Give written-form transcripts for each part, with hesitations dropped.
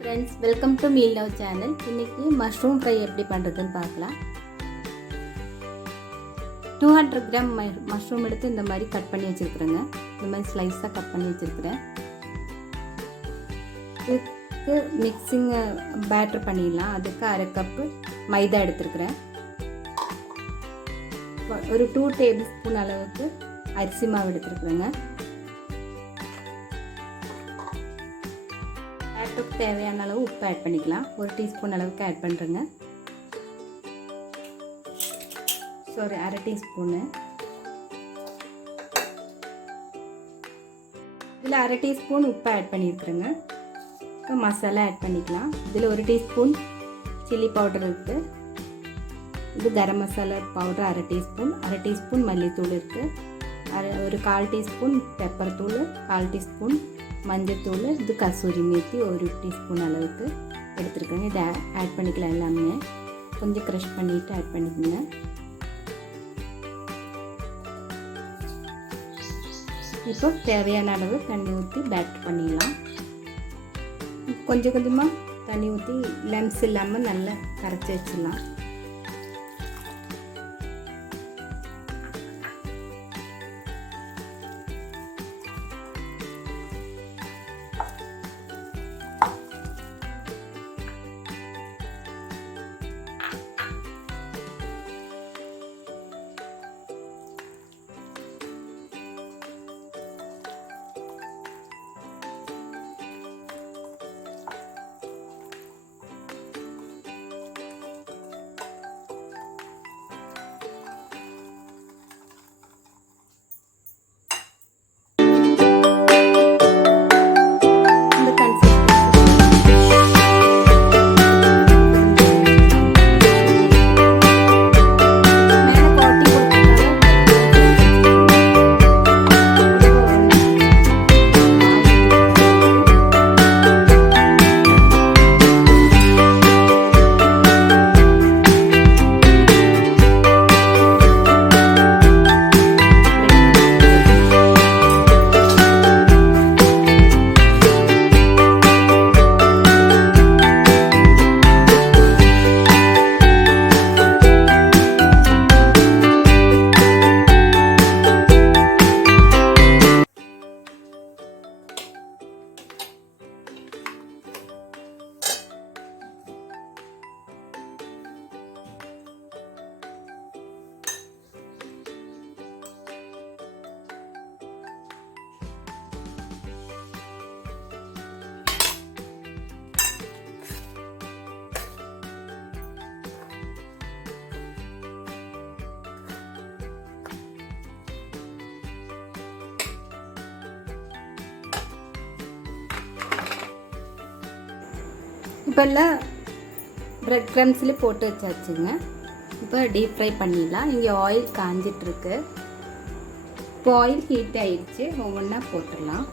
Friends, welcome to meal love channel. இன்றைக்கி mushroom fry எப்படி பண்ணுறதுன்னு பார்க்கலாம். 200 கிராம் மஷ்ரூம் எடுத்து இந்த மாதிரி கட் பண்ணி வச்சுருக்குறேங்க. இந்த மாதிரி ஸ்லைஸாக கட் பண்ணி வச்சுருக்குறேன். இதுக்கு மிக்சிங் பேட்டர் பண்ணிடலாம். அதுக்கு 1/2 கப்பு மைதா எடுத்துருக்குறேன். ஒரு 2 டேபிள் ஸ்பூன் அளவுக்கு அரிசி மாவு எடுத்துருக்குறேங்க. பேட்டருக்கு தேவையான அளவு உப்பு ஆட் பண்ணிக்கலாம். 1 டீஸ்பூன் அளவுக்கு ஆட் பண்ணுறேங்க. ஒரு 1/2 டீஸ்பூனு. இதில் 1/2 டீஸ்பூன் உப்பு ஆட் பண்ணியிருக்குறேங்க. இப்போ மசாலா ஆட் பண்ணிக்கலாம். இதில் 1 டீஸ்பூன் சில்லி பவுடர் இருக்குது. இது garam masala powder 1/2 teaspoon. 1/2 teaspoon மல்லித்தூள் இருக்குது. ஒரு 1/4 டீஸ்பூன் பெப்பர் தூள், 1/4 டீஸ்பூன் மஞ்சத்தூள். இது கசூரி மேத்தி 1 டீஸ்பூன் அளவுக்கு எடுத்துருக்கேங்க. இதை ஆட் பண்ணிக்கலாம். எல்லாமே கொஞ்சம் க்ரஷ் பண்ணிவிட்டு ஆட் பண்ணிக்கோங்க. இப்போ தேவையான அளவு தண்ணி ஊற்றி பேட்டர் பண்ணிடலாம். கொஞ்சம் கொஞ்சமாக தண்ணி ஊற்றி லம்ஸ் இல்லாமல் நல்லா கரைச்சி வச்சிடலாம். இப்போ எல்லாம் ப்ரெட் க்ரம்ஸ்லேயே போட்டு வச்சாச்சுங்க. இப்போ டீப் ஃப்ரை பண்ணிடலாம். இங்கே ஆயில் காஞ்சிட்ருக்கு. இப்போ ஆயில் ஹீட் ஆகிடுச்சு. ஒவ்வொன்றா போட்டுடலாம்.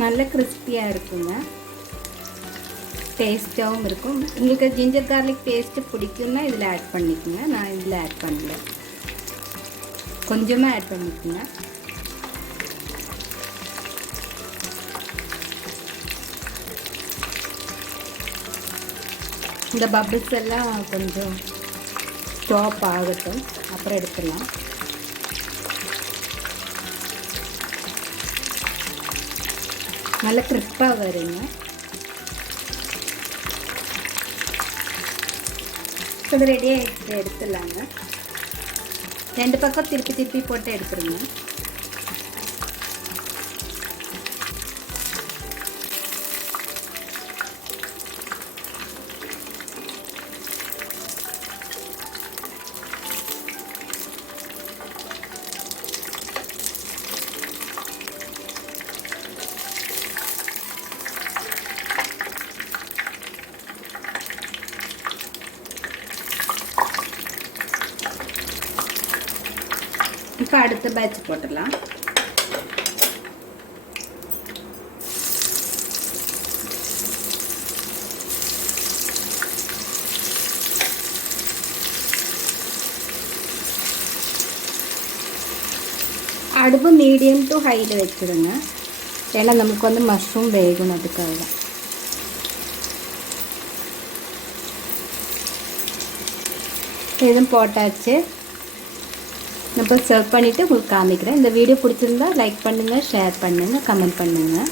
நல்ல கிறிஸ்பியாக இருக்குங்க. டேஸ்ட்டாகவும் இருக்கும். உங்களுக்கு ஜிஞ்சர் கார்லிக் பேஸ்ட்டு பிடிக்குன்னா இதில் ஆட் பண்ணிக்கோங்க. நான் இதில் ஆட் பண்ணல. கொஞ்சமாக ஆட் பண்ணிக்கோங்க. இந்த பபிள்ஸ் எல்லாம் கொஞ்சம் ஸ்டாப் ஆகட்டும், அப்புறம் எடுத்துடலாம். நல்ல கிறிஸ்பாக வருங்க. இது ரெடியாக எடுத்துடலாங்க. 2 பக்கம் திருப்பி திருப்பி போட்டு எடுத்துருங்க. இப்போ அடுத்த பேட்ச் போட்டுடலாம். அடுப்பு மீடியம் டு ஹையில் வச்சுருங்க. ஏன்னா நமக்கு வந்து மஷ்ரூம் வேகணும், அதுக்காக தான். இதுவும் போட்டாச்சு. நம்ம சர்வ் பண்ணிவிட்டு உங்களுக்கு காமிக்கிறேன். இந்த வீடியோ பிடிச்சிருந்தா லைக் பண்ணுங்கள், ஷேர் பண்ணுங்கள், கமெண்ட் பண்ணுங்கள்.